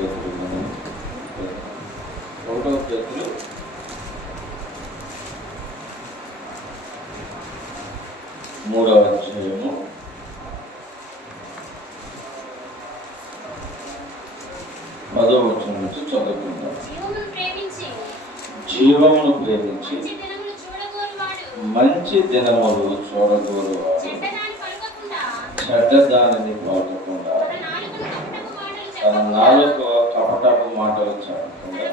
పేతురు గ్రంథం 1వ పేతురు 3వ అధ్యాయము 10వ వచనం నుంచి చదువుకుందాం. జీవమును ప్రేమించి మంచి దినములు చూడగోరువాడు చెడ్డదానిని పలకకుండా తన నాలుక కపటపు మాటలు చెప్పకుండా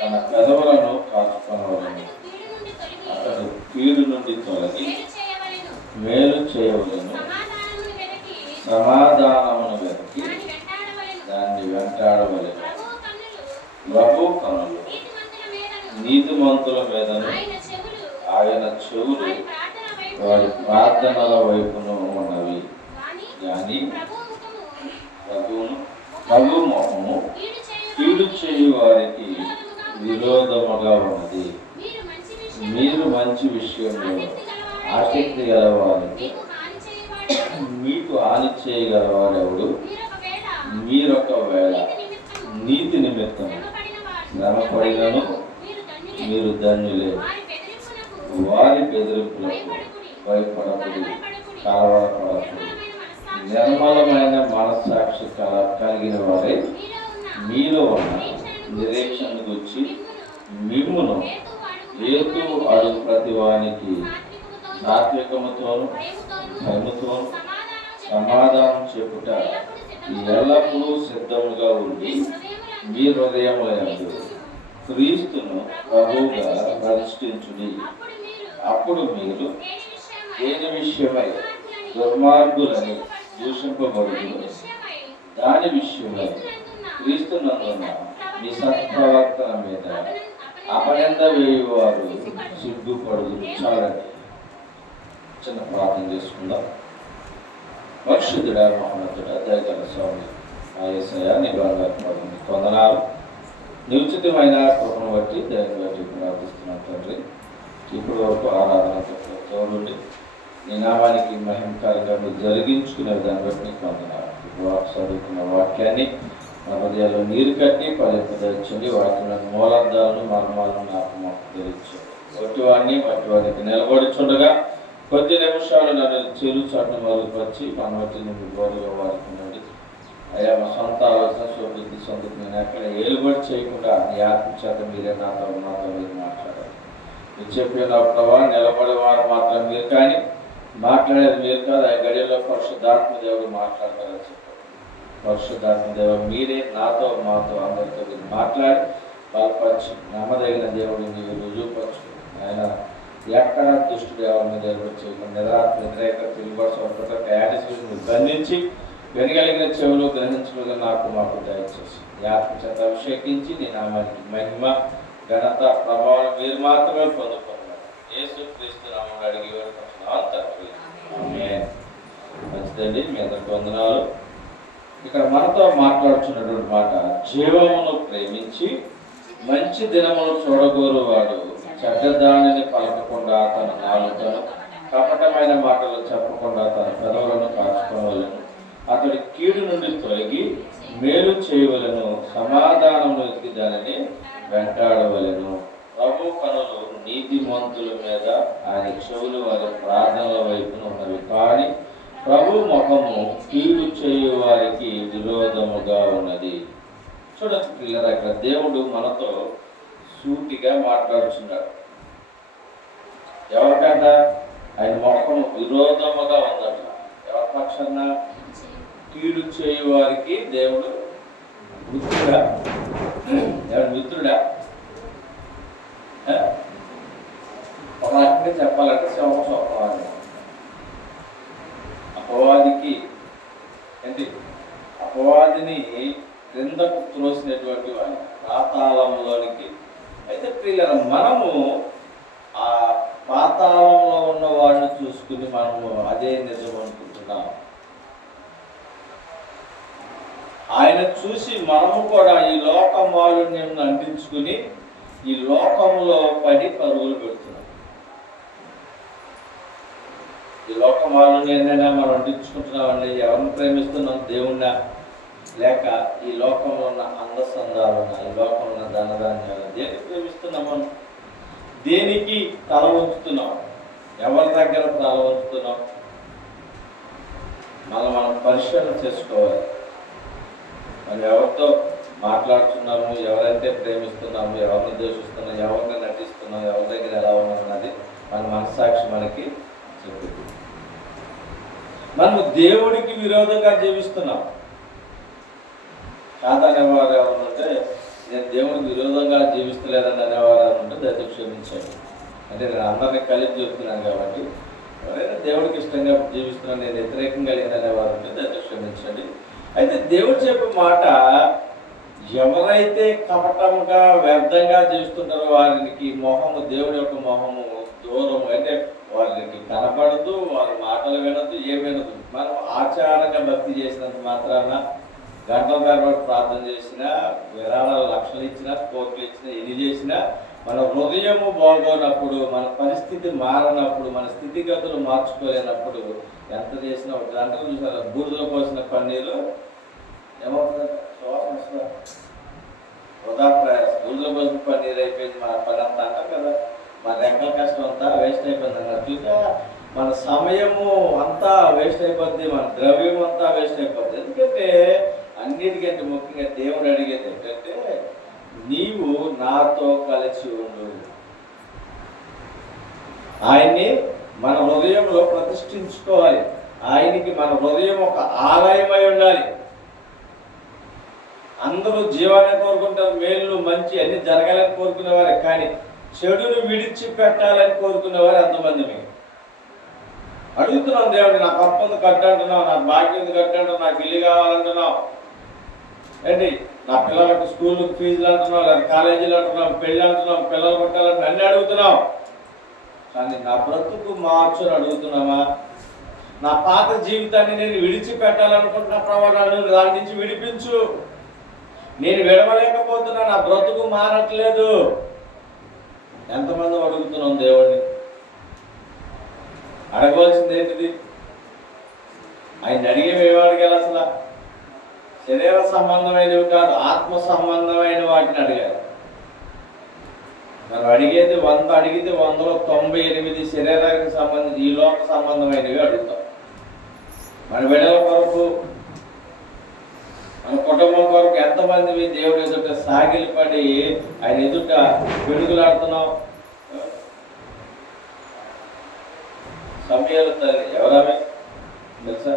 తన పెదవులను కాచుకొనవలెను. అతడు కీడు నుండి తొలగి మేలు చేయవలెను. సమాధానమును వెతికి దాన్ని వెంటాడవలెను. ప్రభు కనులు నీతిమంతుల మీదను ఆయన చెవులు వారి ప్రార్థనల వైపును ఉన్నవి. కానీ ప్రభు ముఖము కీడు చేయు వారికి విరోధముగా ఉన్నది. మీరు మంచి విషయంలో ఆసక్తి గలవారికి మీకు హాని చేయగలవాడెవడు? మీరొకవేళ నీతి నిమిత్తం శ్రమపడినను మీరు ధన్యులే. వారి బెదిరింపులకు భయపడకుడి, కలవరపడకుడి. నిర్మలమైన మనస్సాక్షి కలిగిన వారే మీలో ఉన్న నిరీక్షను గురించి మిమ్మును ఏతు అడుగు ప్రతి వానికి సాత్వికముతోను భయముతోను సమాధానం చెప్పుట ఎల్లప్పుడూ సిద్ధముగా ఉండి మీ హృదయములందు క్రీస్తును ప్రభువుగా ప్రతిష్ఠించుడి. అప్పుడు మీరు దేని విషయమై దుర్మార్గులని దూషింపబడుదురు, దాని విషయమై క్రీస్తునందున మీ సత్ప్రవర్తన మీద అపనింద వేయువారు సిగ్గుపడుదురు. చాలండి, చిన్న ప్రార్థన చేసుకుందాం. పరిశుద్ధుడా, మహోన్నతుడా, దయగల స్వామి యేసయ్య, నీ బంగారు వందనాలు. నీ ఉచితమైన కృపను బట్టి దాన్ని బట్టి ప్రార్థిస్తున్నాను తండ్రి. ఇప్పటి వరకు ఆరాధన తోడుండి నీ నామానికి మహిమకారంగా జరిగించుకునే దాన్ని బట్టి నీకు వందనాలు. ఇప్పుడు చదువుకున్న వాక్యాన్ని మన హృదయాల్లో నీరు కట్టి పలింపదచ్చండి. వాటిలో మూలార్థాలను మర్మాలను నాకు మాకు తెలియచండి. వట్టివాడికి నిలబడుచుండగా కొద్ది నిమిషాలు నన్ను చెరు చాటును మరుగుపరిచి మన వాటిని మీ గౌరవ వాడుకున్నాడు. అయ్యా, మా సొంత ఆలోచన సోబుద్ధి సొంతకు నేను ఎక్కడ ఏలుబడి చేయకుండా నీ ఆత్మ చేత మీరే నాతో మీరు మాట్లాడాలి. మీరు చెప్పిన ప్రభావ నిలబడే వారు మాత్రం మీరు, కానీ మాట్లాడేది మీరు కాదు. ఆ గడిలో పరిశుద్ధాత్మ దేవుడు మాట్లాడతారని చెప్పారు. పరిశుద్ధాత్మ దేవుడు మీరే నాతో మాతో అందరితో మీరు మాట్లాడి బలపరిచి నమ్మదగిన దేవుడు నీవు రుజువుపరచు. ఆయన ఎక్కడ దుష్టుడు ఎవరి మీద చేయకుండా వ్యతిరేక తిరుగుబాటు యాటిట్యూడ్ని బంధించి వినగలిగిన చెవులు గ్రహించలుగా నాకు మాకు దయచేసి ఈ ఆత్మ చేత అభిషేకించి నీ నామానికి మహిమ ఘనత ప్రభావం మీరు మాత్రమే పొందుకున్నారు. యేసు క్రీస్తు నామములో అడిగి వేడుకుంటున్నాను తండ్రి, ఆమేన్. మంచిదండి, మీ అందరికి వందనాలు. ఇక్కడ మనతో మాట్లాడుతున్నటువంటి మాట, జీవమును ప్రేమించి మంచి దినమును చూడగోరువాడు చెడ్డదానిని పలకకుండా తన నాలుకను కపటమైన మాటలు చెప్పకుండా తన పెదవులను కాచుకోవలను. అతడి కీడు నుండి తొలగి మేలు చేయవలను. సమాధానం వెతికి దానిని వెంటాడవలను. ప్రభు కనులు నీతిమంతుల మీద, ఆయన చెవులు వారి ప్రార్థనల వైపున ఉన్నవి. కానీ ప్రభు ముఖము కీడు చేయు వారికి విరోధముగా ఉన్నది. చూడండి పిల్లరా, ఇక్కడ దేవుడు మనతో సూటిగా మాట్లాడుచున్నాడు. ఎవరికంట? ఆయన ముఖము విరోధముగా ఉందట. ఎవరి పక్షాన? కీడు చేయు వారికి దేవుడు మిత్రుడా? ఎవరి మిత్రుడా? ఒక రకంగా చెప్పాలంటే శోభవాది. అపవాదికి ఏంటి? అపవాదిని క్రిందకు త్రోసినటువంటి వాడు, పాతాళంలోనికి. అయితే ప్రియుల, మనము ఆ పాతాళంలో ఉన్న వాడిని చూసుకుని మనము అదే నిజం అనుకుంటున్నాం. ఆయన చూసి మనము కూడా ఈ లోక మాలిన్యం అందించుకుని ఈ లోకములో పడి పరుగులు పెడుతున్నాం. ఈ లోక మాలిన్యాన్ని మనం అందించుకుంటున్నామండి. ఎవరిని ప్రేమిస్తున్నాం? దేవుణ్ణా? లేక ఈ లోకంలో ఉన్న అందసందాలున్నా, ఈ లోకంలో ఉన్న ధనధాన్యాలు, దేనికి ప్రేమిస్తున్నాం మనం? దేనికి తల వంచుతున్నాం? ఎవరి దగ్గర తల వంచుతున్నాం? మనం పరిశీలన చేసుకోవాలి. మనం ఎవరితో మాట్లాడుతున్నాము, ఎవరైతే ప్రేమిస్తున్నాము, ఎవరిని ద్వేషిస్తున్నాం, ఎవరిని నటిస్తున్నాం, ఎవరి దగ్గర ఎలా ఉన్నాం అన్నది మన మనస్సాక్షి మనకి చెప్తుంది. మనము దేవుడికి విరోధంగా జీవిస్తున్నాం. కాదనేవారు ఎవరుంటే, నేను దేవుడికి విరోధంగా జీవిస్తలేదని అనేవారు ఉంటే దయతో క్షమించండి. అంటే నేను అందరినీ కలిసి చెప్తున్నాను కాబట్టి, ఎవరైనా దేవుడికి ఇష్టంగా జీవిస్తున్నాను, నేను వ్యతిరేకంగా లేదనేవారు ఉంటే దయతో క్షమించండి. అయితే దేవుడు చెప్పే మాట, ఎవరైతే కపటంగా వ్యర్థంగా జీవిస్తుంటారో వారికి మొహము, దేవుడి యొక్క మొహము దూరం, అంటే వాళ్ళకి కనపడదు, వాళ్ళ మాటలు వినదు, ఏ వినదు. మనం ఆచారంగా భక్తి చేసినంత మాత్రాన గంటల తరబడి ప్రార్థన చేసినా, విరాళాలు లక్షలు ఇచ్చినా, కోట్లు ఇచ్చినా, ఎన్ని చేసినా మన హృదయము బాగోనప్పుడు, మన పరిస్థితి మారనప్పుడు, మన స్థితిగతులు మార్చుకోలేనప్పుడు ఎంత చేసినా ఒక గంటలు చూసారు. బూడిదలో పోసిన పన్నీరు ఏమవుతుంది? వృధా ప్రయాసం. బూడిదలో పోసిన పన్నీరు అయిపోయింది, మన పని అంతా అంటాం కదా, మన రెక్కల కష్టం అంతా వేస్ట్ అయిపోయింది అన్నట్లుగా మన సమయము అంతా వేస్ట్ అయిపోద్ది, మన ద్రవ్యం అంతా వేస్ట్ అయిపోద్ది. ఎందుకంటే అన్నిటికంటే ముఖ్యంగా దేవుడు అడిగేది ఏంటంటే, నీవు నాతో కలిసి ఉండు. ఆయన్ని మన హృదయంలో ప్రతిష్ఠించుకోవాలి. ఆయనకి మన హృదయం ఒక ఆలయమై ఉండాలి. అందరూ జీవాన్ని కోరుకుంటారు, మేలు మంచి అన్ని జరగాలని కోరుకునేవారే, కానీ చెడును విడిచిపెట్టాలని కోరుకునేవారు ఎంతమంది? మీకు అడుగుతున్నాం దేవుడిని, నాకు అప్పు కట్టంటున్నావు, నాకు భాగ్యం కట్టంటున్నావు, నాకు ఇల్లు కావాలంటున్నావు, ఏంటి నా పిల్లలకు స్కూల్కి ఫీజులు అంటున్నావు, లేదా కాలేజీలు అంటున్నావు, పెళ్ళి అంటున్నావు, పిల్లలు కొట్టాలని అన్నీ అడుగుతున్నావు. కానీ నా బ్రతుకు మార్చుని అడుగుతున్నావా? నా పాత జీవితాన్ని నేను విడిచిపెట్టాలనుకుంటున్న ప్రమాణాలను దాని నుంచి విడిపించు. నేను విడవలేకపోతున్నా, నా బ్రతుకు మారట్లేదు. ఎంతమంది అడుగుతున్నాం దేవుడిని? అడగవలసింది ఏంటిది? ఆయన అడిగేవి అడగాలి? అసలు శరీర సంబంధమైనవి కాదు, ఆత్మ సంబంధమైన వాటిని అడగాలి. మనం అడిగేది 100 అడిగితే 100లో 98 శరీరానికి సంబంధించి ఈ లోక సంబంధమైనవి అడుగుతాం. మన బిడ్డల కొరకు, మన కుటుంబం కొరకు ఎంతమంది దేవుడు ఎదుట సాగిలి పడి ఆయన ఎదుట వెలుగులాడుతున్నాం. సమయాలు తల్లి ఎవరామే తెలుసా?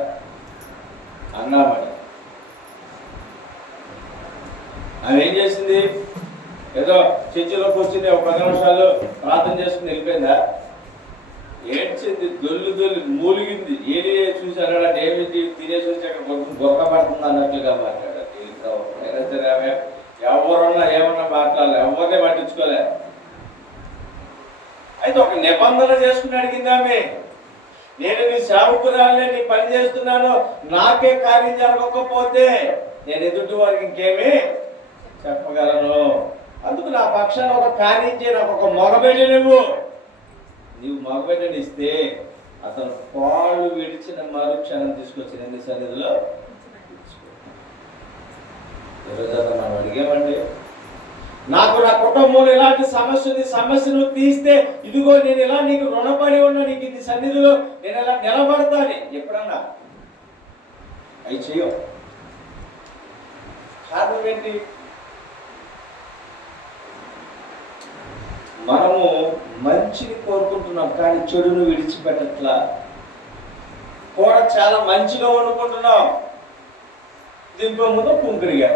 అన్నామని. ఆమె ఏం చేసింది? ఏదో చర్చిలోకి వచ్చింది, ఒక 10 నిమిషాలు ప్రార్థన చేసుకుని వెళ్ళిపోయిందా? ఏడ్చింది, దొల్లి మూలిగింది. ఏది చూసారా? ఏమి తినేసి వచ్చి అక్కడ బొక్క పడుతుంది అన్నట్లుగా మాట్లాడారు. సరే ఆమె ఎవరున్నా ఏమన్నా మాట్లాడాలి, ఎవరినే పట్టించుకోలే. అయితే ఒక నిబంధన చేసుకుని అడిగింది ఆమె, నేను నీ సేవకురాలనే, నీ పని చేస్తున్నాను, నాకే కార్యం జరగకపోతే నేను ఎదుటి వారికి ఇంకేమీ చెప్పగలను. అందుకు నా పక్షాన ఒక కార్యం చేయ, నాకు ఒక మగబిడ్డ నీవు మగబిడ్డని ఇస్తే అతను పాలు విడిచిన మరుక్షణం తీసుకొచ్చి నీ సన్నిధిలో మనం అడిగామండి. నాకు నా కుటుంబంలో ఇలాంటి సమస్య ఉంది, సమస్యను తీస్తే ఇదిగో నేను ఇలా నీకు రుణపడి ఉన్నా, నీకు ఇది సన్నిధిలో నేను ఇలా నిలబడతాను. ఎప్పుడన్నా అవి చెయ్యం. కారణం ఏంటి? మనము మంచిని కోరుకుంటున్నాం, కానీ చెడును విడిచిపెట్టట్లా. కూర చాలా మంచిగా వండుకుంటున్నాం, దింపే ముందు కుంకురిగా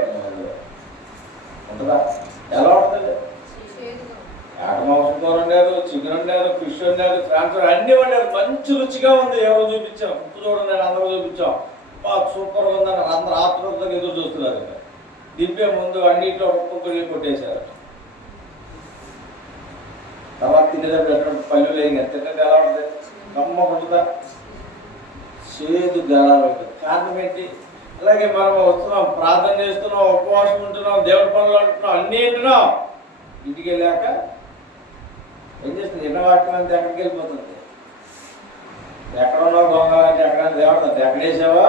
ఉంటుందా? ఎలా ఉంటుంది? ఆట మాంసం కూర వండారు, చికెన్ వండారు, ఫిష్ వండారు, ఫ్రాన్స్ అన్ని వండారు, మంచి రుచిగా ఉంది. ఎవరో చూపించాం, ఉప్పు చూడండి, అందరూ చూపించాం, సూపర్గా ఉందని అందరూ ఆతృతగా ఎదురు చూస్తున్నారు. దింపే ముందు అన్నింటిలో కుంకురిగా కొట్టేశారు. తర్వాత తినేటప్పుడు పళ్ళు లేని తింటే ఎలా ఉంటుంది? కమ్మ ఉంటుందా? చేదు గలాలు ఉంటుంది. కారణం ఏంటి? అలాగే మనం వస్తున్నాం, ప్రార్థన చేస్తున్నాం, ఉపవాసం ఉంటున్నాం, దేవుడి పనులు అంటున్నాం, అన్నీ వింటున్నాం. ఇంటికి వెళ్ళాక ఏం చేస్తుంది? ఎన్న వాక్యం అంతా ఎక్కడికి వెళ్ళిపోతుంది? ఎక్కడ ఉన్నావు దొంగలంటే ఎక్కడ దేవుడు ఎక్కడేసావా?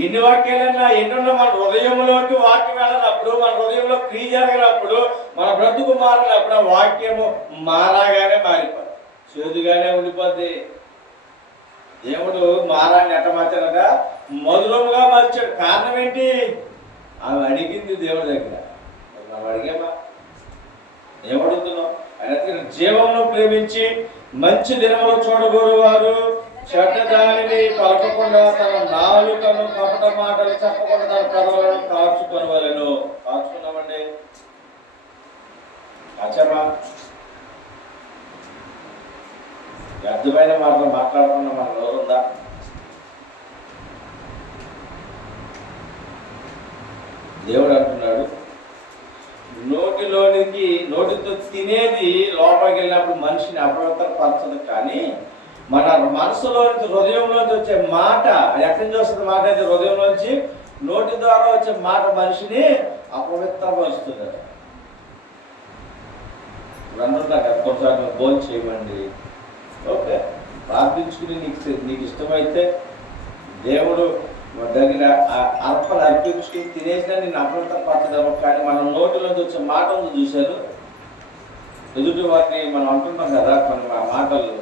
ఎన్ని వాక్యాలన్నా ఎన్నున్నా మన హృదయంలోకి వాక్యం వెళ్ళినప్పుడు, మన హృదయంలో క్రియ జరిగినప్పుడు, మన బ్రతుకు మారినప్పుడు ఆ వాక్యము మారాగానే మారిపోద్ది, చేదుగానే ఉండిపోద్ది. దేవుడు మారాన్ని ఎట్ట మార్చాడట? మధురముగా మార్చాడు. కారణం ఏంటి? ఆమె అడిగింది దేవుడి దగ్గర. మనం అడిగామా? ఏమడుగుతున్నాం? ఆయన జీవంలో ప్రేమించి మంచి దినములు చూడగోరు వారు చెడ్డ దానిని పలకకుండా తన నాలుకను కపట మాటలు చెప్పకుండా తన పెదవులను కాచుకొనవలెను. కాచుకున్నామండి? కాచామా? వ్యర్థమైన మాటలు మాట్లాడకుండా మన రోజు ఉందా? దేవుడు అంటున్నాడు, నోటితో తినేది లోపలికి వెళ్ళినప్పుడు మనిషిని అపవిత్రపరచదు, కానీ మన మనసులోంచి హృదయంలోంచి వచ్చే మాట, ఎక్కడి నుంచి వస్తుంది మాట? అయితే హృదయంలోంచి నోటి ద్వారా వచ్చే మాట మనిషిని అపవిత్రపరుస్తుంది. ఇప్పుడు అంటున్నాక కొన్నిసార్లు భోజనం చేయమండి, ఓకే, ప్రార్థించుకుని నీకు ఇష్టమైతే దేవుడు దగ్గర అర్పణ అర్పించుకుని తినేసినా నేను అపవిత్రపరచదేమో, కానీ మన నోటిలోంచి వచ్చే మాట ఉంది చూశారు, ఎదుటి వారిని మనం అంటున్నాం కదా కొన్ని మాటలు,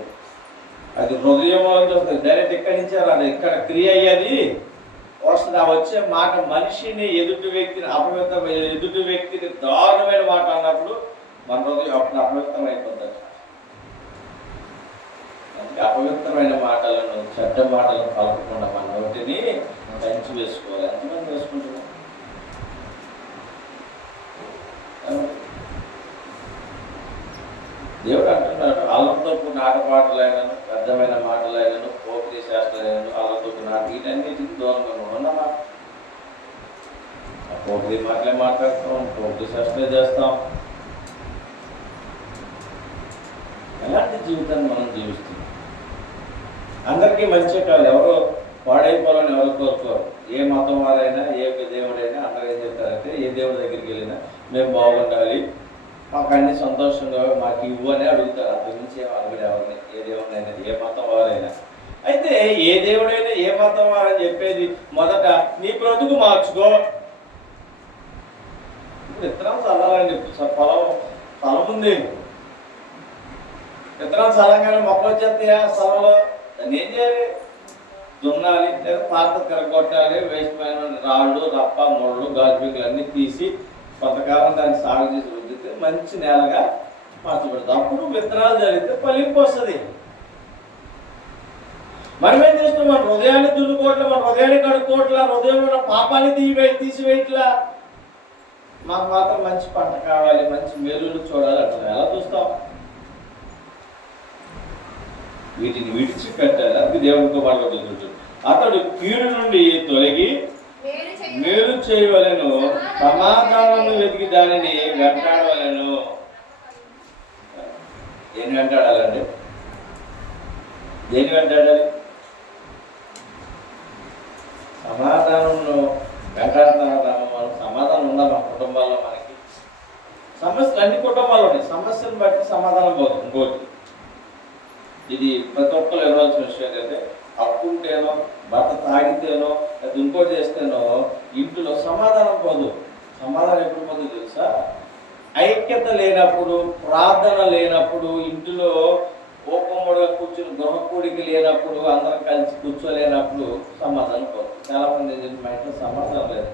అది హృదయంలోంచి వస్తుంది. డైరెక్ట్ ఎక్కడి నుంచే రాదు, ఇక్కడ క్రియ అయ్యేది వస్తుంది. ఆ వచ్చే మాట మనిషిని, ఎదుటి వ్యక్తిని ఎదుటి వ్యక్తిని దారుణమైన మాట అన్నప్పుడు మన హృదయం అప్పుడు అపవిత్రం అయిపోతుంది. అందుకే అపవిత్రమైన మాటలను, చెడ్డ మాటలను పలకకుండా మన నోటిని పెంచి వేసుకోవాలి. ఎంతమంది వేసుకుంటున్నాం? దేవుడు అంటున్నాడు, అల్లంతో కూడిన ఆటపాటలైనను, వ్యర్థమైన మాటలైనను, పోకిరీ శాస్త్రాలైనను, అల్లంతో కూడిన ఆట, వీటన్నిటికి దూరంగా ఉన్నమా? పోకిరీ మాటలే మాట్లాడతాం, పోకిరీ శాస్త్రాలే చేస్తాం. ఎలాంటి జీవితాన్ని మనం జీవిస్తున్నాం? అందరికీ మంచి కాదు, ఎవరో పాడైపోవాలని ఎవరు కోరుకోరు. ఏ మతం వారైనా, ఏ దేవుడైనా అందరూ ఏం చెప్తారంటే, ఏ దేవుడి దగ్గరికి వెళ్ళినా మేము బాగుండాలి, మాకు అన్ని సంతోషంగా మాకు ఇవ్వు అని అడుగుతారు. అంతకు మించి ఏం అడుగుడు ఎవరిని, ఏ దేవుడైనా, ఏ మతం వారైనా. అయితే ఏ దేవుడైనా, ఏ మతం వారని చెప్పేది మొదట నీ బ్రతుకు మార్చుకో. ఇప్పుడు విత్తనం చల్లాలని చెప్పి పొలం ఉంది, విత్తనం చల్లంగానే మొక్కలు వచ్చేస్తాయా స్థలంలో? దాన్ని ఏం చేయాలి? దున్నాలి, లేదా పాత తిరగొట్టాలి, వేస్ట్ పైన రాళ్ళు, రప్ప, ముళ్ళు, గాజుబీకులు అన్నీ తీసి కొంతకాలం దాన్ని సాగు చేసి రుద్దితే మంచి నేలగా మార్చబడుతుంది. అప్పుడు విత్తనాలు జరిగితే ఫలింపు వస్తుంది. మనం ఏం చేస్తాం? మన హృదయాన్ని దున్నుకోవట్లా, మన హృదయాన్ని కడుక్కోవట్లా, హృదయంలో పాపాన్ని తీసివేయట్లా. మాకు మాత్రం మంచి పంట కావాలి, మంచి మేలులు చూడాలి అంటారు. ఎలా చూస్తాం? వీటిని విడిచిపెట్టాలి. అది దేవుడితో మాట్లాడుతుంటాడు. అతడు కీడు నుండి తొలగి మేలు చేయవలెను, సమాధానము వెతికి దానిని వెంటాడవలెను. దేని వెంటాడాలండి? దేని వెంటాడాలి? సమాధానంలో వెంటాడుతున్నాము. మనం సమాధానం ఉందా మన కుటుంబాల్లో? మనకి సమస్యలు అన్ని కుటుంబాల్లో ఉన్నాయి. సమస్యను బట్టి సమాధానం పోతుంది. ఇంకోటి, ఇది ప్రతి ఒక్కరు ఎదురవలసిన విషయం ఏంటంటే, అప్పు ఉంటేనో, భర్త తాగితేనో, అది ఇంకోటి చేస్తేనో ఇంట్లో సమాధానం పోదు. సమాధానం ఎప్పుడు పోదు తెలుసా? ఐక్యత లేనప్పుడు, ప్రార్థన లేనప్పుడు, ఇంటిలో కోపముడుగా కూర్చుని గృహకూడికి లేనప్పుడు, అందరం కలిసి కూర్చోలేనప్పుడు సమాధానం పోదు. చాలా మంది ఏంటంటే, మా ఇంట్లో సమాధానం లేదు.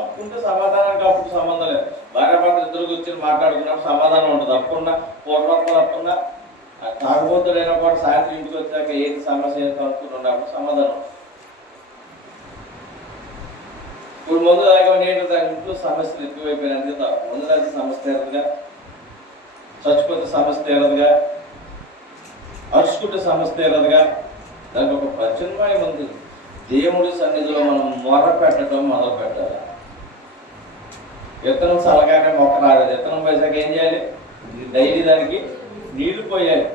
అప్పు ఉంటే సమాధానానికి అప్పుడు సంబంధం లేదు. భార్య భర్త ఇద్దరు కూర్చొని మాట్లాడుకున్నప్పుడు సమాధానం ఉంటుంది. అప్పున్నా పూర్వత్వం అప్పున్నా తాగుబోతుడైనా కూడా సాయంత్రం ఇంటికి వచ్చాక ఏది సమస్య ఏదో అనుకున్నప్పుడు సమాధానం. ఇప్పుడు ముందు దాకా నేను దాని ఇంట్లో సమస్యలు ఎక్కువైపోయినందుకు ముందు దాకా సమస్య తీరదుగా, చచ్చిపోతే సమస్య తీరదుగా, అరుచుకుంటే సమస్య తీరదుగా. దానికి ఒక ప్రత్యామ్నాయం ఉంది. దేవుడి సన్నిధిలో మనం మొర పెట్టడం మొదలు పెట్టాలి. విత్తనం చల్లగానే మొక్క రాలేదు. విత్తనం పోసాక ఏం చేయాలి? డైలీ దానికి నీళ్లు పోయాలి.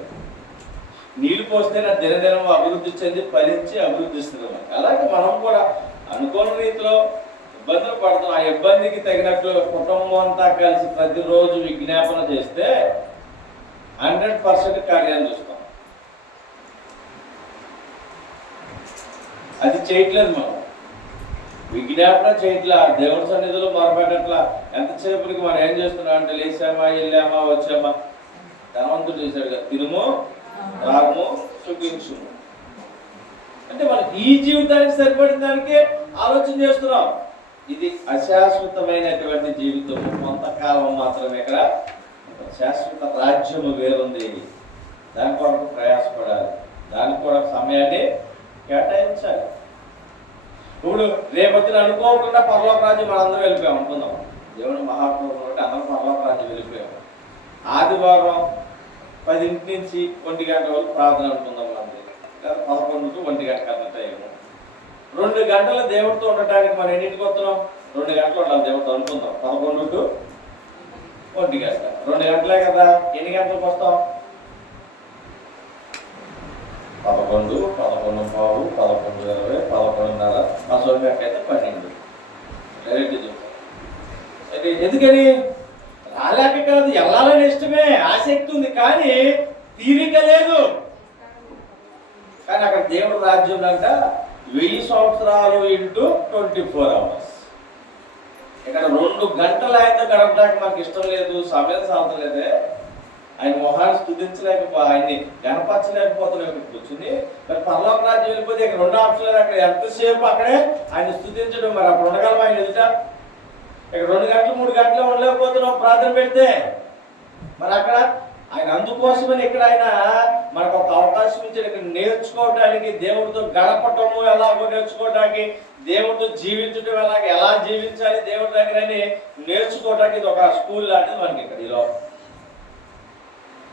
నీళ్లు పోస్తే నా దినదినం అభివృద్ధి చెంది ఫలించి అభివృద్ధి ఇస్తున్నాం. అలాగే మనం కూడా అనుకోని రీతిలో ఇబ్బందులు పడుతున్నాం. ఆ ఇబ్బందికి తగినట్లు కుటుంబం అంతా కలిసి ప్రతిరోజు విజ్ఞాపన చేస్తే 100% కార్యాలు చూస్తాం. అది చేయట్లేదు మనం. విజ్ఞాపన చేయట్లా, దేవుడి సన్నిధిలో మొరపెట్టట్లా. ఎంతసేపటికి మనం ఏం చేస్తున్నాం అంటే లేచామా, వెళ్ళామా, వచ్చామా. ధనవంతుడు చేశాడు కదా, తినుము త్రాగుము సుఖించుము. అంటే మనకి ఈ జీవితానికి సరిపడిన దానికే ఆలోచన చేస్తున్నాం. ఇది అశాశ్వతమైనటువంటి జీవితం, కొంతకాలం మాత్రమే. ఇక్కడ శాశ్వత రాజ్యము వేరుంది. దాని కొరకు ప్రయాసపడాలి, దాని కొరకు సమయాన్ని కేటాయించాలి. ఇప్పుడు రేపొద్దున అనుకోకుండా పరలోక రాజ్యం మనందరం వెళ్ళిపోయాం అనుకుందాం. దేవుని మహాప్రభువు అంటే అందరం పరలోక రాజ్యం వెళ్ళిపోయాము. ఆదివారం 10 నుంచి 1 గంట వరకు ప్రార్థన అనుకుందాం. మనది 11 to 1 గంట కన్నా టైం. 2 గంటల దేవుడితో ఉండటానికి మనం ఎన్నింటికి వస్తున్నాం? 2 గంటలు ఉండాలి దేవుడితో అనుకుందాం. 11 to 1 గంట, 2 గంటలే కదా. ఎన్ని గంటలకు వస్తాం? 11, 11:15, 11:20, 11:30, మా సోమవారికి అయితే 12. డైరెక్ట్ చెప్తాం. అయితే ఎందుకని రాలేక కాదు, వెళ్ళాలని ఇష్టమే, ఆసక్తి ఉంది, కానీ తీరిక లేదు. కానీ అక్కడ దేవుడు రాజ్యం అంట 1000 సంవత్సరాలు ఇంటూ 24 hours. ఇక్కడ 2 గంటలు ఆయనతో గడపడానికి మనకి ఇష్టం లేదు, సమయం సాగుతలేదే. ఆయన మొహాన్ని ఆయన్ని గణపరచలేకపోతున్నాం కూర్చుని. మరి పరలోక రాజ్యం వెళ్ళిపోతే ఇక్కడ 2 ఆప్షన్లు. అక్కడ ఎంతసేపు అక్కడే ఆయన స్తుతించడం. మరి అప్పుడు ఉండగలం ఆయన ఎదుట? ఇక్కడ 2 గంటలు 3 గంటలు ఉండలేకపోతున్నాం ప్రార్థన పెడితే. మరి అక్కడ ఆయన అందుకోసమని ఇక్కడ ఆయన మనకు ఒక అవకాశం ఇచ్చాడు. ఇక్కడ నేర్చుకోవడానికి, దేవుడితో గడపటము ఎలాగో నేర్చుకోవడానికి, దేవుడితో జీవించడం ఎలాగ, ఎలా జీవించాలి దేవుడి దగ్గర అని నేర్చుకోవడానికి ఇది ఒక స్కూల్ లాంటిది మనకి ఇక్కడ ఈలో.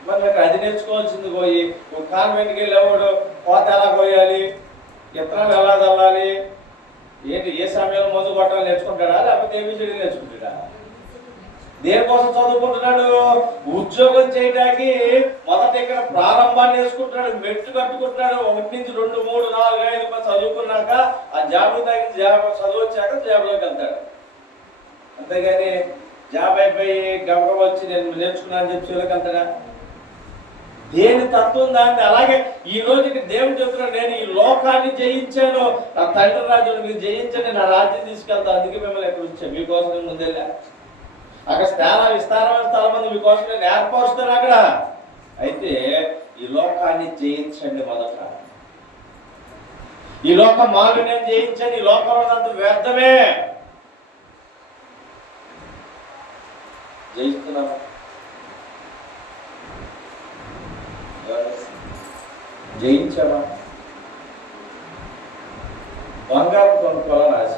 మరి అది నేర్చుకోవాల్సింది పోయి ఒక కాన్వెంట్కి వెళ్ళేవాడు కోత ఎలా కోయాలి, విత్తనాలు ఎలా చల్లాలి, ఏంటి ఏ సమయంలో మందు కొట్టాలి నేర్చుకుంటాడా, లేకపోతే ఏబిసిడి నేర్చుకుంటాడా? దేనికోసం చదువుకుంటున్నాడు? ఉద్యోగం చేయడానికి మొదట ఇక్కడ ప్రారంభాన్ని నేర్చుకుంటున్నాడు, మెట్టు కట్టుకుంటున్నాడు. 1 నుంచి 2, 3, 4, 5 చదువుకున్నాక ఆ జాబ్ తగిన జాబ్ చదువు వచ్చాక జాబ్లోకి వెళ్తాడు. అంతేగాని జాబ్ అయిపోయి గబగబ వచ్చి నేను నేర్చుకున్నాను అని చెప్పి చివరికి వెళ్తాడా? దేని తత్వం దాన్ని. అలాగే ఈ రోజుకి దేవుడు చెప్తున్నాడు, నేను ఈ లోకాన్ని జయించాను, నా తండ్రి రాజ్యాన్ని మీరు జయించండి, నా రాజ్యం తీసుకెళ్తాను, అందుకే మిమ్మల్ని ఎక్కడ ఉంచాను, మీకోసం నేను ముందెళ్ళా. అక్కడ విస్తారమైన స్థలం మంది మీకోసం నేను ఏర్పరుస్తాను అక్కడ. అయితే ఈ లోకాన్ని జయించండి మొదట. ఈ లోకం మాలిన్యం జయించండి. ఈ లోకంలో అంత వ్యర్థమే. జయిస్తున్నాము. జయించామా? బంగారం కొనుక్కోవాలని ఆశ,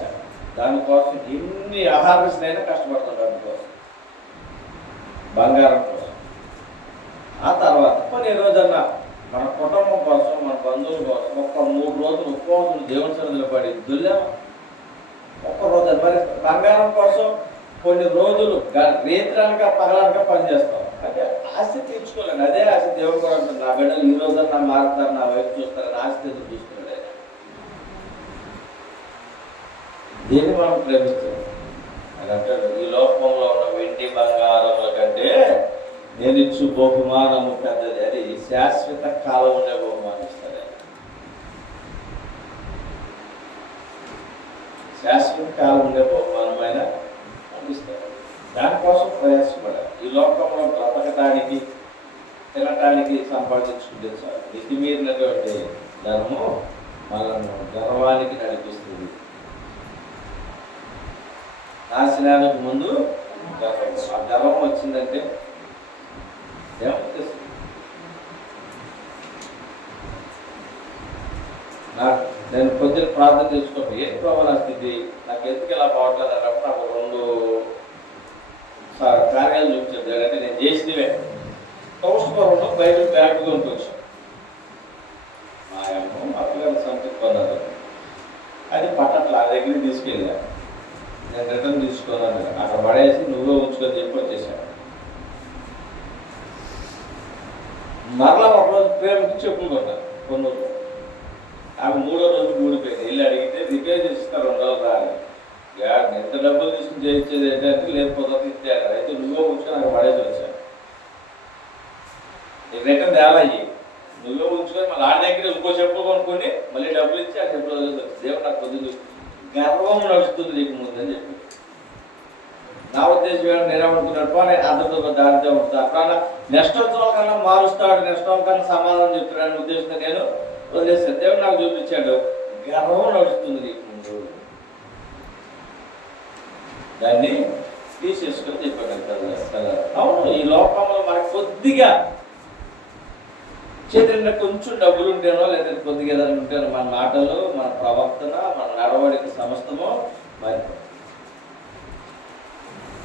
దానికోసం ఎన్ని ఆహారస్తులైనా కష్టపడతాం దానికోసం, బంగారం కోసం. ఆ తర్వాత కొన్ని రోజున మన కుటుంబం కోసం, మన బంధువుల కోసం ఒక్క 3 రోజులు ఉపవాసం దేవుని సన్నిధిలో పడి దుల్లామా? ఒక్క రోజు. మరి బంగారం కోసం కొన్ని రోజులు రేత్రాలుగా పగలనక పనిచేస్తాం. అంటే ఆశ తీర్చుకోలేండి. అదే ఆశ దేవుడు కూడా అంటారు, నా బిడ్డలు ఈ రోజున మారుతారు, నా వైపు చూస్తారని ఆశ ఎదురు చూస్తున్నాడు ఆయన. దేన్ని మనం ప్రేమిస్తున్నాం? ఆయన అంటాడు, ఈ లోకంలో ఉన్న వెండి బంగారముల కంటే నేను ఇచ్చు బహుమానము పెద్దది, అది శాశ్వత కాలం ఉండే బహుమానం ఇస్తాడు ఆయన. శాశ్వత కాలం ఉండే బహుమానం ఆయన అందిస్తాడు. దానికోసం ప్రయాసపడాలి. ఈ లోకంలో బ్రతకటానికి, తినటానికి సంపాదించుకుంటే చాలు. మితిమీరినటువంటి ధనము మనల్ని గర్వానికి నడిపిస్తుంది. నాశనానికి ముందు గర్వం. ఆ గర్వం వచ్చిందంటే ఏమవుతుంది? నేను కొద్దిగా ప్రార్థన చేసుకోండి, ఏం ప్రభావ స్థితి, నాకు ఎందుకు ఇలా పోవట్లేదు అన్నప్పుడు నాకు 2 కార్యాలు చూపించాడు. అంటే నేను చేసినవే కౌష్కరంలో బైబిల్ బ్యాగ్ కొనుక్కొచ్చు. మా అమ్మ మా పిల్లలు సంతకు కొన్నారు, అది పట్టట్లా, ఆ దగ్గరికి తీసుకెళ్ళా. నేను రిటర్న్ తీసుకున్నాను, అక్కడ పడేసి నువ్వే ఉంచుకొని చెప్పి వచ్చేసాను. మరలా ఒకరోజు ప్రేమకి చెప్పులు కొన్నాను కొన్నూరు. ఆమె 3వ రోజు ఊడిపోయింది. ఇల్లు అడిగితే రిపేర్ చేసిస్తారు 2 రోజులు రాలేదు. ఎంత డబ్బులు తీసుకుని చేయించేది ఏంటంటే లేకపోతే ఇచ్చారు. అయితే నువ్వే ఉంచుకొని అక్కడ పడేసి వచ్చాను. నీకు రిటర్న్ తేలయ్యి, నువ్వే ఉంచుకొని మళ్ళీ ఆడ దగ్గర ఇంకో చెప్పులు కొనుక్కొని మళ్ళీ డబ్బులు ఇచ్చి ఆ చెప్పులు వదిలేసి వచ్చి దేవుడు నాకు కొద్దిగా గర్వం నడుస్తుంది నీకు ముందని చెప్పి. నా ఉద్దేశం ఏమో నేనేమనుకున్నట్టు అందరితో దారితో ఉంటుంది. అక్కడ నెక్స్ట్ వచ్చిన కన్నా మారుస్తాడు, నెక్స్ట్ కన్నా సమాధానం చెప్తాడని ఉద్దేశంతో నేను వదిలేసాను. దేవుడు నాకు చూపించాడు, గర్వం నడుస్తుంది నీకు ముందు, దాన్ని తీసేసుకొని చెప్పాడు కదా. అవును, ఈ లోకంలో మనకు కొద్దిగా చేతిలో కొంచెం డబ్బులు ఉంటేనో లేదంటే కొద్దిగా ఏదైనా ఉంటేనో మన మాటలు, మన ప్రవర్తన, మన నడవడిక సమస్తము మారిపోతుంది.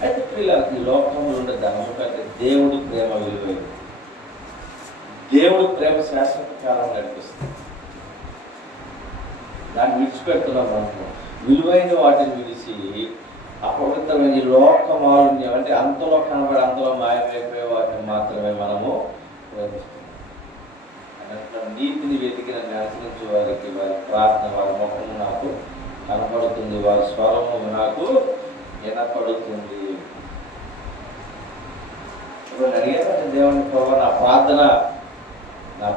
అయితే పిల్లలకి ఈ లోకంలో ఉండే ధనము కంటే దేవుడు ప్రేమ విలువైంది. దేవుడు ప్రేమ శాశ్వత కాలం నడిపిస్తుంది. దాన్ని విడిచిపెడుతున్నాం మనము. విలువైన వాటిని విడిచి అపవిత్రమైన ఈ లోకమాలిన్యం అంటే అంతలో కనబడి అంతలో మాయమైపోయే వాటిని మాత్రమే మనము ప్రేమిస్తున్నాం. నీతిని వెతికిన ఆచరించే వారికి వారి ప్రార్థన, వారి ముఖము నాకు కనపడుతుంది, వారి స్వరము నాకు వినపడుతుంది. ఇప్పుడు అడిగాను దేవుని ప్రభావ, నా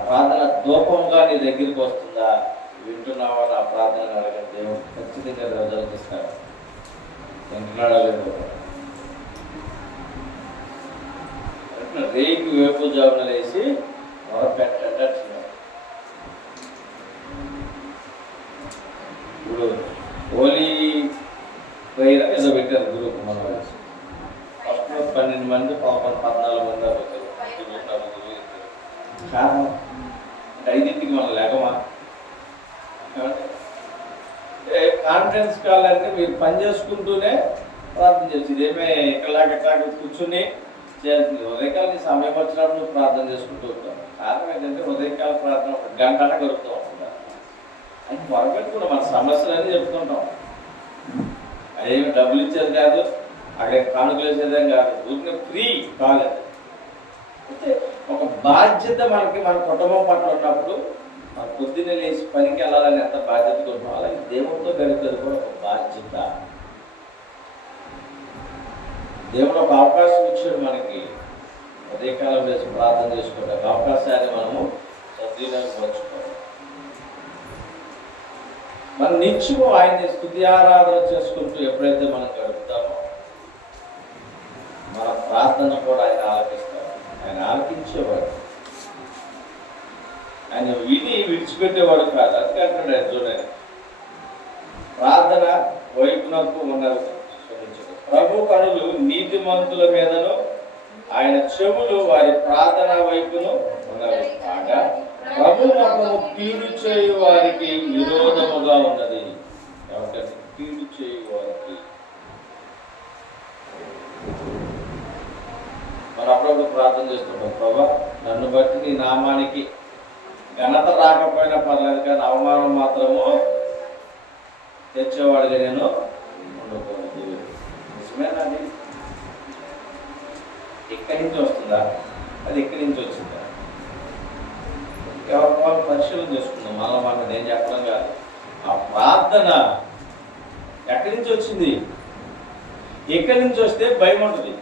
ప్రార్థన ధూపంగా నీ దగ్గరికి వస్తుందా, వింటున్నావా నా ప్రార్థన అడగని దేవుడు ఖచ్చితంగా రిజల్ట్ వింటున్నాడా లేదు. రేపు వేపు జాబులు వేసి పెట్టండి. ఇప్పుడు హోలీ ప్రేయర్ ఏదో పెట్టారు గ్రూప్ మన వాళ్ళు. ఫస్ట్ 12 మంది 14 మంది అవుతారు. కారణం 5ంటికి మనం లేకమా? కాన్ఫరెన్స్ కాల్ అంటే మీరు పని చేసుకుంటూనే ప్రార్థన చేసి ఇదేమే ఇక్కడలాగా కూర్చుని చేయాల్సింది. ఉదయకాలం సమయం వచ్చినప్పుడు నువ్వు ప్రార్థన చేసుకుంటూ ఉంటావు. కారణం ఏంటంటే ఉదయకాల ప్రార్థన 1 గంట గడుపుతూ ఉంటుందా అని మొరపెట్టుకున్నాం. మన సమస్యలన్నీ చెప్పుకుంటాం. అదేమి డబ్బులు ఇచ్చేది కాదు, అక్కడ కానుకలు వేసేదేం కాదు, ఊరికే ఫ్రీ కాలేదు. అయితే ఒక బాధ్యత మనకి మన కుటుంబం పట్ల ఉన్నప్పుడు మన పొద్దున్నే లేచి పనికి వెళ్ళాలని ఎంత బాధ్యత ఉంటాం, అలాగే దేవుడితో గడిపేది కూడా ఒక బాధ్యత. దేవుడు ఒక అవకాశం ఇచ్చాడు మనకి ఉదయకాలం వేసి ప్రార్థన చేసుకోవడానికి. అవకాశాన్ని మనము సద్వినియోగపరచుకోవాలి. మనం నిత్యము ఆయన్ని స్తుతి ఆరాధన చేసుకుంటూ ఎప్పుడైతే మనం గడుపుతామో మన ప్రార్థన కూడా ఆయన ఆలకిస్తాడు. ఆయన ఆలకించేవాడు, ఆయన విని విడిచిపెట్టేవాడు కాదు. అందుకంటే చూడండి, ప్రార్థన వైపునకు ఉన్నది. ప్రభు కనులు నీతిమంతుల మీదను ఆయన చెవులు వారి ప్రార్థన వైపును ఉన్నవి కాగా ప్రభు ముఖము కీడు చేయు వారికి విరోధముగా ఉన్నది. ఎవరికంటే కీడు చేయు వారికి. మనం అప్పుడప్పుడు ప్రార్థన చేస్తుంటాం, ప్రభా నన్ను బట్టి నీ నామానికి ఘనత రాకపోయినా పర్లేదు కానీ అవమానం మాత్రము తెచ్చేవాడిగా నేను ఉండకూడదు. నిజమేనాది? ఎక్కడి నుంచి వస్తుందా? అది ఎక్కడి నుంచి వచ్చిందా? ఎవరి వాళ్ళు పరిశీలన చేసుకుందాం. మనం నేను చెప్పడం కాదు. ఆ ప్రార్థన ఎక్కడి నుంచి వచ్చింది? ఎక్కడి నుంచి వస్తే భయం ఉంటుంది,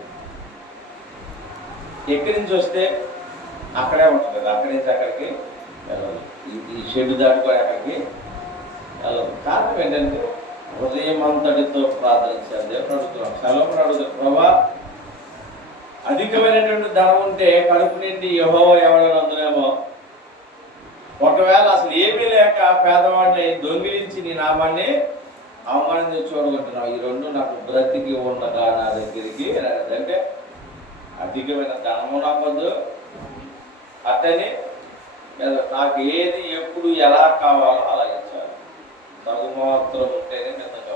ఎక్కడి నుంచి వస్తే అక్కడే ఉంటుంది కదా. అక్కడి నుంచి అక్కడికి వెళ్ళదు. ఈ షెడ్ దాటుకొని అక్కడికి వెళ్ళదు. కారణం ఏంటంటే హృదయం అంతటితో ప్రార్థించాలి. దేవుడు అడుగుతున్నాం, సెలవును అడుగుతాం, ప్రభా అధికమైనటువంటి ధనం ఉంటే కడుపు నిండి యెహోవా ఎవరైనా అందునేమో, ఒకవేళ అసలు ఏమీ లేక పేదవాడిని దొంగిలించి నీ నామాన్ని అవమానం చూడగొట్టున్నావు. ఈ రెండు నాకు బ్రతికి ఉండగా నా దగ్గరికి అంటే అధికమైన ధనము నాకొద్దు, అతని నాకు ఏది ఎప్పుడు ఎలా కావాలో అలా ఇచ్చాలి. తగు మాత్రం ఉంటేనే నిజంగా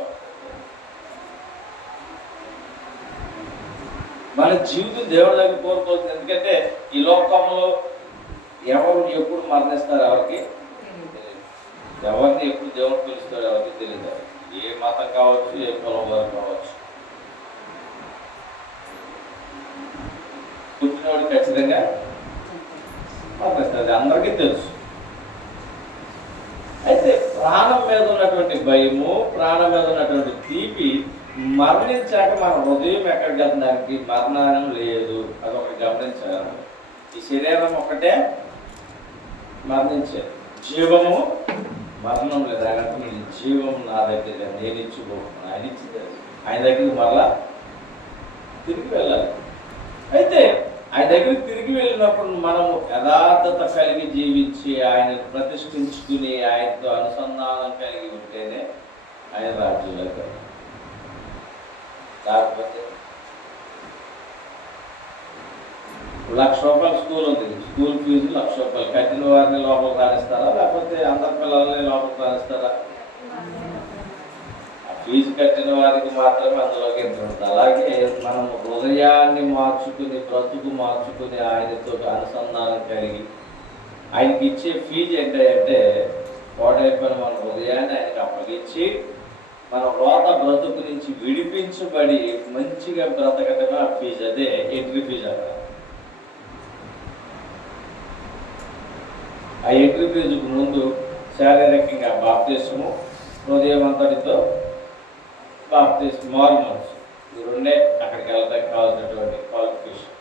మన జీవితం దేవుడి దగ్గర కోరుకోవచ్చు. ఎందుకంటే ఈ లోకంలో ఎవరు ఎప్పుడు మరణిస్తారు ఎవరికి తెలియదు, ఎవరిని ఎప్పుడు దేవుడు పిలుస్తాడు ఎవరికి తెలియదు. ఏ మతం కావచ్చు, ఏ కులం వారు కావచ్చు, పుట్టినవాడు ఖచ్చితంగా మరణిస్తుంది, అందరికీ తెలుసు. అయితే ప్రాణం మీద ఉన్నటువంటి భయము, ప్రాణం మీద ఉన్నటువంటి తీపి మరణించాక మన హృదయం ఎక్కడికి వెళ్తానికి మరణం లేదు. అది ఒకటి గమనించాలి. ఈ శరీరం ఒకటే మరణించేది, జీవము మరణం లేదు. ఆయన అంటే నీ జీవం నా దగ్గర నేను ఇచ్చిపోతున్నాను. ఆయన ఇచ్చింది ఆయన దగ్గరికి మరలా తిరిగి వెళ్ళాలి. అయితే ఆయన దగ్గరికి తిరిగి వెళ్ళినప్పుడు మనము యథార్థత కలిగి జీవించి ఆయనను ప్రతిష్ఠించుకుని ఆయనతో అనుసంధానం కలిగి ఉంటేనే ఆయన రాజ్యంలో. కాకపోతే ₹1,00,000 స్కూల్ ఉంటుంది. School fees ₹1,00,000. కట్టిన వారిని లోపలికి రానిస్తారా, లేకపోతే అందరి పిల్లల్ని లోపలికి రానిస్తారా? ఫీజు కట్టిన వారికి మాత్రమే అందులోకి ఎంటర్ ఉంటుంది. అలాగే మనం హృదయాన్ని మార్చుకుని, బ్రతుకు మార్చుకుని, ఆయనతో అనుసంధానం కలిగి ఆయనకి ఇచ్చే ఫీజు ఏంటంటే పాడైపోయిన మన హృదయాన్ని ఆయనకి అప్పగించి మన రోత బ్రతుకు నుంచి విడిపించబడి మంచిగా బ్రతకటమే ఆ ఫీజు. అదే ఎంట్రీ ఫీజు అక్కడ. ఆ ఎంట్రీ ఫీజుకు ముందు శారీరకంగా బాప్తిస్మము, హృదయం అంతటితో బాప్తిస్మం, మారు మనసు, ఈ రెండే అక్కడికి వెళ్ళడానికి కావాల్సినటువంటి క్వాలిఫికేషన్.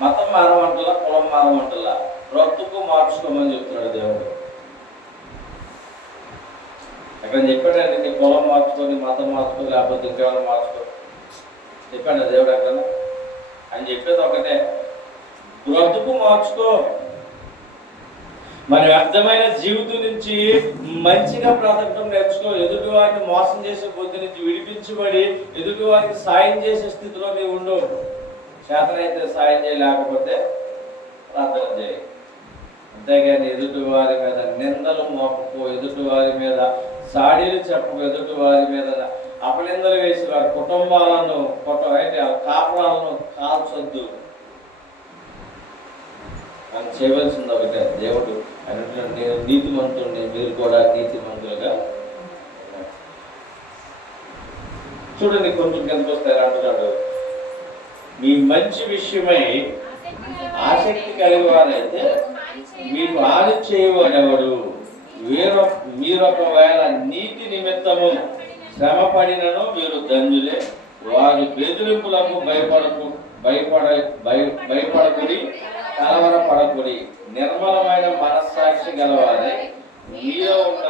మతం మారమంటలా, కులం మారమంటలా, బ్రతుకు మార్చుకోమని చెప్తున్నాడు దేవుడు. అక్కడ చెప్పాడండి, నీ కులం మార్చుకొని, మతం మార్చుకో, లేకపోతే ఇంకేమైనా మార్చుకో చెప్పాడు దేవుడు అక్కడ. అని చెప్పేది ఒకటే, బ్రతుకు మార్చుకో. మన వ్యర్థమైన జీవితం నుంచి మంచిగా బ్రతకడం నేర్చుకో. ఎదుటి వారిని మోసం చేసే బుద్ధి నుంచి విడిపించబడి ఎదుటి వారికి సాయం చేసే స్థితిలో నీవు ఉండు. చేతనైతే సాయం చేయలేకపోతే ప్రార్థన చేయి. అంతేగాని ఎదుటి వారి మీద నిందలు మోపకు, ఎదుటి వారి మీద సాడీలు చెప్పకు, ఎదుటి వారి మీద అపనిందలు వేసి వారి కుటుంబాలను కాపురాలను కాల్చొద్దు. మనం చేయవలసింది ఒకటే, దేవుడు అంటే నేను నీతిమంతుడిని, మీరు కూడా నీతిమంతులుగా. చూడండి కొంచెం కిందకు వస్తారు అంటున్నాడు, మీ మంచి విషయమై ఆసక్తి కలిగి వారైతే మీకు హాని చేయవడెవడు. మీరొకవేళ నీతి నిమిత్తము శ్రమపడినను మీరు ధన్యులే. వారి బెదిరింపులకు భయపడకుడి, కలవరపడకుడి. నిర్మలమైన మనస్సాక్షి గలవారే మీలో ఉన్న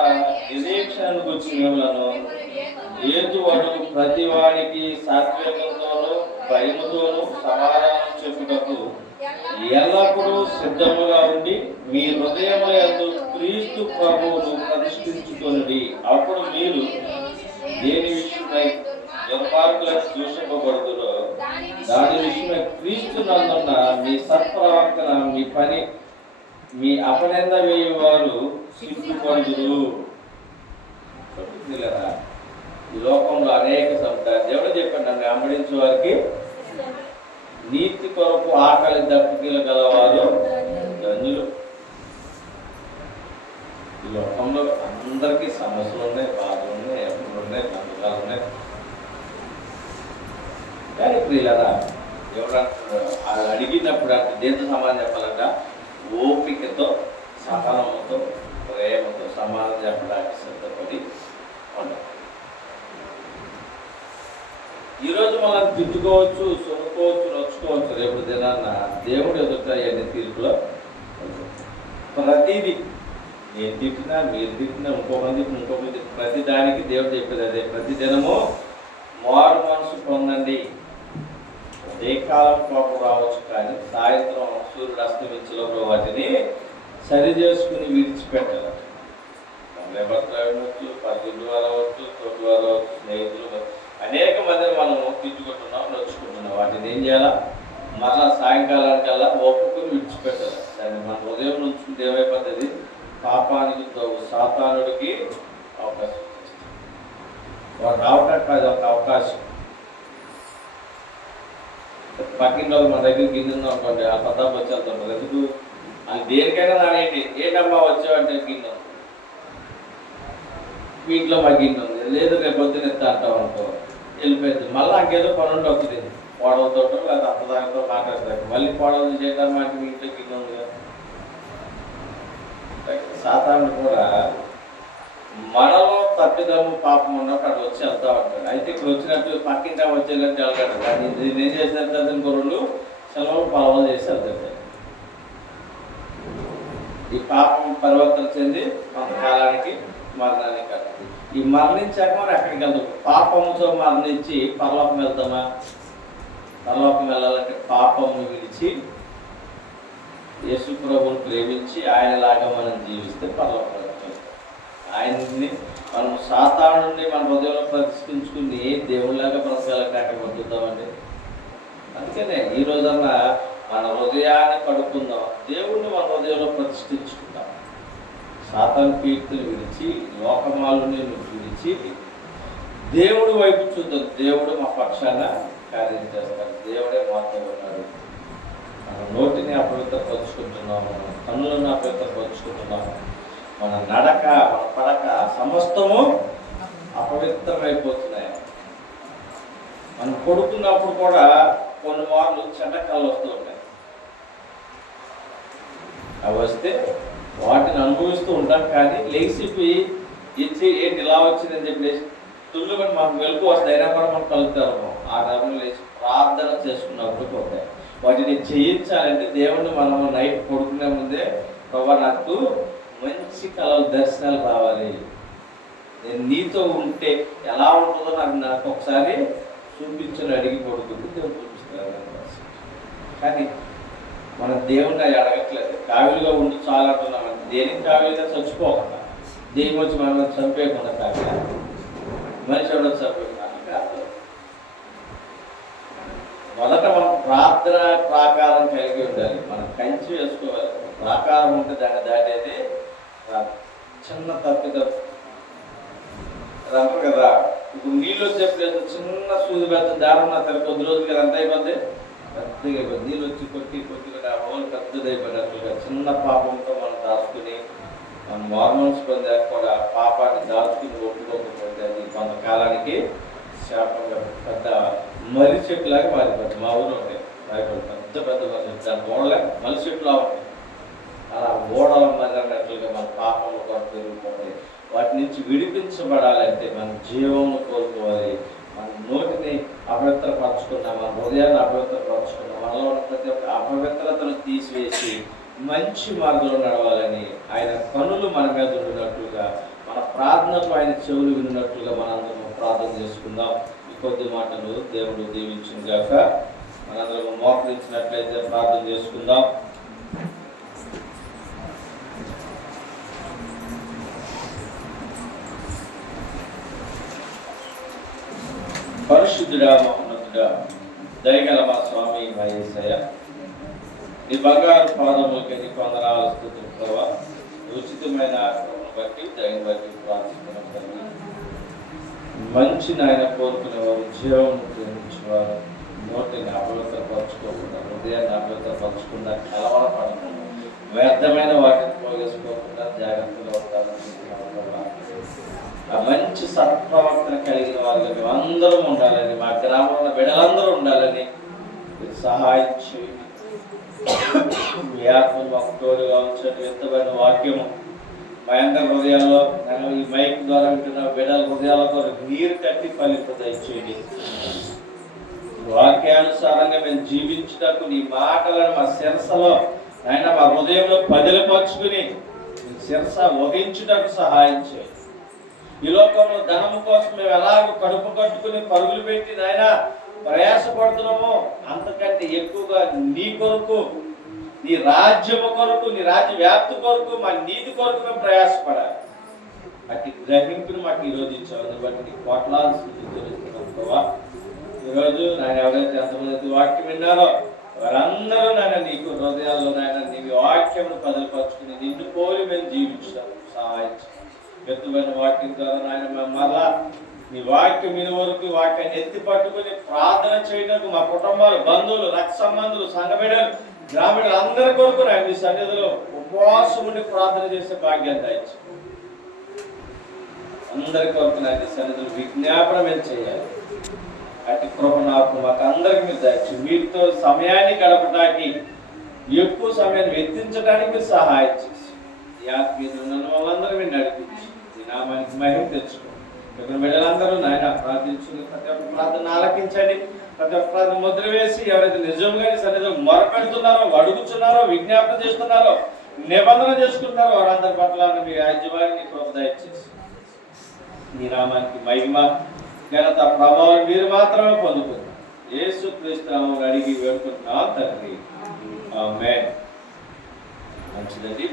నిరీక్షణను గురించి మిమ్మలను ఏతువడు ప్రతి వాడికి సాత్వికంతోనూ భయముతోనూ సమాధానం చెప్పుటకు ఎల్లప్పుడూ సిద్ధముగా ఉండి మీ హృదయముల యందు క్రీస్తు ప్రభువును ప్రతిష్ఠించుకొనుడి. అప్పుడు మీరు దేని విషయమై దుర్మార్గులకు దూషింపబడుదురో దాని విషయమై క్రీస్తు నందున్న మీ సత్ప్రవర్తన, మీ పని, మీ అపనింద వేయువారు సిగ్గుపడుదురు. ఈ లోకంలో అనేక శబ్దాలు దేవుడు చెప్పాడు, నన్ను వెంబడించే వారికి నీతి కొరకు ఆకలి దప్పికలు గలవారు ధన్యులు. ఈ లోకంలో అందరికీ సమస్యలు ఉన్నాయి, బాధలు ఉన్నాయి, ఎప్పుడు ఉన్నాయి, బంధకాలు ఉన్నాయి. కానీ ప్రియులరా, ఎవరు అది అడిగినప్పుడు అంటే దేంతో సమాధానం చెప్పాలంట? ఓపికతో, సహనముతో, ప్రేమతో సమాధానం చెప్పడానికి సిద్ధపడి ఉండాలి. ఈరోజు మనం తిట్టుకోవచ్చు, సొనుకోవచ్చు, నొచ్చుకోవచ్చు. రేపు దినాన్న దేవుడు ఎదుట అయ్యే తీర్పులో ప్రతిదీ నేను తిట్టినా, మీరు తిట్టినా, ఇంకొకటి ప్రతి దానికి దేవుడు చెప్పేది అదే, ప్రతి దినము మారు మనసు పొందండి. ఏ కాలం కోపం రావచ్చు, కానీ సాయంత్రం సూర్యుడు అస్తమించలో వాటిని సరి చేసుకుని విడిచిపెట్టాలి. మన భర్తలు అవ్వచ్చు, పరుగులు వారు అవ్వచ్చు, తోటి వారు అవ్వచ్చు, స్నేహితులు, అనేక మందిని మనము తిట్టుకుంటున్నాం, నొచ్చుకుంటున్నాం. వాటిని ఏం చేయాలా? మరలా సాయంకాలానికల్లా ఒప్పుకొని విడిచిపెట్టాలి. దాన్ని మన ఉదయం నుంచుకుంటే ఏమైపోతుంది? పాపానికి, సాతానుడికి అవకాశం. వాడు రావటానికి కాదు, ఒక అవకాశం. పక్కింటి వాళ్ళు మన దగ్గర గిన్నె అనుకోండి, ఆ పదార్థం వచ్చి వెళ్తుంటారు. ఎందుకు? అది దేనికైనా నానేంటి, ఏంటమ్మా వచ్చావంటే గిన్నె, మీ ఇంట్లో మా గిన్నె ఉంది, లేదు రేపు పొద్దున ఎత్తా అంటాం అనుకో, వెళ్ళిపోయింది. మళ్ళీ ఇంకేదో పనుండి వస్తుంది, పోడవతో లేదా అత్తదానితో మాట్లాడతారు. మళ్ళీ పోడవలు చేయడం మాట మీ ఇంట్లో గిన్నె ఉంది కదా. సాతాను కూడా మనలో తప్పిదము పాపం ఉన్నప్పుడు అటు వచ్చి వెళ్తా ఉంటాడు. అయితే ఇక్కడ వచ్చినట్టు పక్కింటా వచ్చేటట్టు వెళ్తాడు. కానీ నేనేం చేసినట్టు ఇంకో 2 సెలవులు పొలవలు చేసి వెళ్తాడు. ఈ పాపం పరివర్తన చెంది కొంతకాలానికి మరణానికి కలుగుతుంది. ఈ మరణించాక మనం ఎక్కడికి వెళ్తాం? పాపముతో మరణించి పరలోకం వెళ్తామా? పరలోకం వెళ్ళాలంటే పాపము విడిచి యేసు ప్రభువును ప్రేమించి ఆయనలాగా మనం జీవిస్తే పరలోకం వెళ్తాం. ఆయన్ని మనం సాతాను నుండి మన హృదయంలో ప్రతిష్ఠించుకుని దేవుళ్ళలాగా బ్రతకాలంటే అక్కడ బతుకుతామండి. అందుకనే ఈ రోజన్నా మన హృదయాన్ని కడుక్కుందాం, దేవుణ్ణి మన హృదయంలో ప్రతిష్ఠించుకుందాం. సాతాను కీర్తులు విడిచి లోకమాలని విడిచి దేవుడి వైపు చూద్దాం. దేవుడు మా పక్షాన కార్యం చేస్తాడు. దేవుడే మాతో ఉన్నాడు. మన నోటిని అపవిత్రపరుచుకుంటున్నాము, మన కన్నులను అపవిత్రపరుచుకుంటున్నాము, మన నడక, మన పడక సమస్తము అపవిత్రమైపోతున్నాయి. మనం పడుకున్నప్పుడు కూడా కొన్ని మార్లు చెడ్డకాలు వస్తూ ఉంటాయి. అవి వస్తే వాటిని అనుభవిస్తూ ఉంటాం. కానీ లేచిపోయి ఇచ్చి ఏంటి ఇలా వచ్చిందని చెప్పేసి తుళ్ళు కానీ మనకు వెలుగు వస్తాయి, అయినా కూడా మనం కలుగుతారు. ఆ టైంలో లేచి ప్రార్థన చేసుకున్నప్పుడు పోతాయి. వాటిని చేయించాలంటే దేవుణ్ణి మనం నైట్ పడుకునే ముందే ప్రభా నాకు మంచి కళలు దర్శనాలు రావాలి, నేను నీతో ఉంటే ఎలా ఉంటుందో నాకు ఒకసారి చూపించని అడిగి పడుకుంటే దేవుడు చూపిస్తున్నారు. కానీ మన దేవుణ్ణి అది అడగట్లేదు. కావిలుగా ఉండి చాలా అంటున్నామంటే దేనికి కావిలుగా చచ్చిపోకుండా, దేనికి వచ్చి మనం చంపేయకుండా కావిలా మనిషి ఎవడో చంపేయకుండా కాదు. మొదట మనం ప్రార్థన ప్రాకారం కలిగి ఉండాలి. మనం కంచి వేసుకోవాలి. ప్రాకారం ఉంటే దాన్ని దాటేది చిన్న తప్పిదం అంటారు కదా. ఇప్పుడు నీళ్ళు వచ్చే ప్లేస్ చిన్న సూది పెద్ద దారం నా తన కొద్ది రోజులకి ఎంత అయిపోద్ది, పెద్దగా అయిపోద్ది. నీళ్ళు వచ్చి కొట్టి ఆ హోల్ పెద్దదైపోయినట్లుగా చిన్న పాపంతో మనం దాచుకుని మనం హార్మోన్స్ పొందాక కూడా పాపాన్ని దాచుకుని ఒప్పుకోకపోతే అది కొంతకాలానికి శాపంగా పెద్ద మర్రి చెట్టులాగా మారిపోతుంది. మా ఊరు ఉంటాయి పెద్ద మర్రి దాని ఓడలే మల్లి చెట్టులా ఉంటాయి. అలా ఓడల మరినట్లుగా మన పాపంలో కూడా పెరుగుతుంది. వాటి నుంచి విడిపించబడాలంటే మనం జీవము కోరుకోవాలి. మన నోటిని అపవిత్రపరచుకున్నాం, మన హృదయాన్ని అపవిత్రపరచుకున్నాం, మనలో ఉన్న ప్రతి ఒక్క అపవిత్రతను తీసివేసి మంచి మార్గంలో నడవాలని ఆయన కనులు మన మీద ఉండినట్లుగా, మన ప్రార్థనకు ఆయన చెవులు విన్నట్లుగా మనందరం ప్రార్థన చేసుకుందాం. ఈ కొద్ది మాటలు దేవుడు దీవించును గాక. మనందరం మోకరించినట్లయితే ప్రార్థన చేసుకుందాం. పరిశుద్ధుడా, మహోన్నతుడా, దయగల మా స్వామి మా యేసయ్య, నీ బంగారు పాదములకి నీ వందనాలు స్తుతులు ప్రభా. ఉచితమైన ఆత్మను బట్టి దయని బట్టి ప్రార్థిస్తున్నాం. మంచి నాయన కోరుకునేవారు, జీవం ప్రేమించేవారు, నోటిని అపవిత్రపరచుకోకుండా, హృదయాన్ని అపవిత్రపరచకుండా, కలవరపడకుండా, వ్యర్థమైన వాటిని పోగేసుకోకుండా జాగ్రత్తగా ఉంటారని ఆ మంచి సత్ప్రవర్తన కలిగిన వారిగా మేము అందరం ఉండాలని, మా గ్రామంలో బిడ్డలందరూ ఉండాలని సహాయం చేయండి. మీ ఆత్మ మాకు తోడుగా ఉంచండి. ఎత్తబడిన వాక్యము మా అందరి హృదయాల్లో, ఈ మైక్ ద్వారా వింటున్న బిడ్డల హృదయాలతో నీరు కట్టి ఫలిత దయచేయండి. వాక్యానుసారంగా మేము జీవించుటకు నీ మాటలను మా శిరసలో ఆయన మా హృదయంలో పదిలపరుచుకుని శిరస వహించుటకు సహాయం చేయండి. ఈ లోకంలో ధనము కోసం మేము ఎలాగో కడుపు కట్టుకుని పరుగులు పెట్టి నాయన ప్రయాసపడుతున్నామో అంతకంటే ఎక్కువగా నీ కొరకు, నీ రాజ్యము కొరకు, నీ రాజ్య వ్యాప్తి కొరకు, మా నీతి కొరకు మేము ప్రయాసపడాలి. అట్టి గ్రహింపును మాకు ఈరోజు ఇచ్చావు. బట్టి నీ కోట్లాది తెలుస్తున్నాం. ఈరోజు నాయన ఎవరైతే ఎంతమంది వాక్యం విన్నారో వారందరూ నాయన నీకు హృదయాల్లో నాయన నీ వాక్యమును పదిలిపరుచుకుని నిన్ను పోలి మేము జీవించాం. సహాయం ఎత్తువైన వాక్యం ద్వారా నాయన మళ్ళా నీ వాక్యం విని వరకు వాక్యాన్ని ఎత్తి పట్టుకుని ప్రార్థన చేయడానికి మా కుటుంబాలు, బంధువులు, రక్త సంబంధులు, సంఘబిడ్డలు, గ్రామీణులు అందరి కొరకు నాయన నీ సన్నిధిలో ఉపవాసం ఉండి ప్రార్థన చేసే భాగ్యాన్ని దయచేయండి. అందరి కొరకు నాయన సన్నిధిలో విజ్ఞాపన మేము చేయాలి. అటు కృప నాకు మాకు అందరికి మీరు దయచేయండి. మీతో సమయాన్ని గడపడానికి, ఎక్కువ సమయాన్ని వెచ్చించడానికి మీరు సహాయం చేసి ఈ ఆత్మీయ వాళ్ళందరూ మీరు నడిపించి ఈ నామానికి మహిమ తెచ్చుకోండి. ఇక్కడ బిడ్డలందరూ నాయన ప్రార్థించుకుని ప్రతి ఒక్క ప్రార్థన ఆలకించండి. ప్రతి ఒక్క ప్రార్థన ముద్ర వేసి ఎవరైతే నిజంగా సన్నిధిలో మొరపెడుతున్నారో, అడుగుతున్నారో, విజ్ఞాపన చేస్తున్నారో నిబంధన చేసుకుంటారు వారందరి పట్ల మీ రాజ్యవారిని కృప దయచేసి నీ నామానికి మహిమ ఘనత ప్రభావం మీరు మాత్రమే పొందుతున్నారు. యేసు క్రీస్తు నామమున అడిగి వేడుకుంటున్నాం తండ్రి. ఆమేన్. మంచిదండి.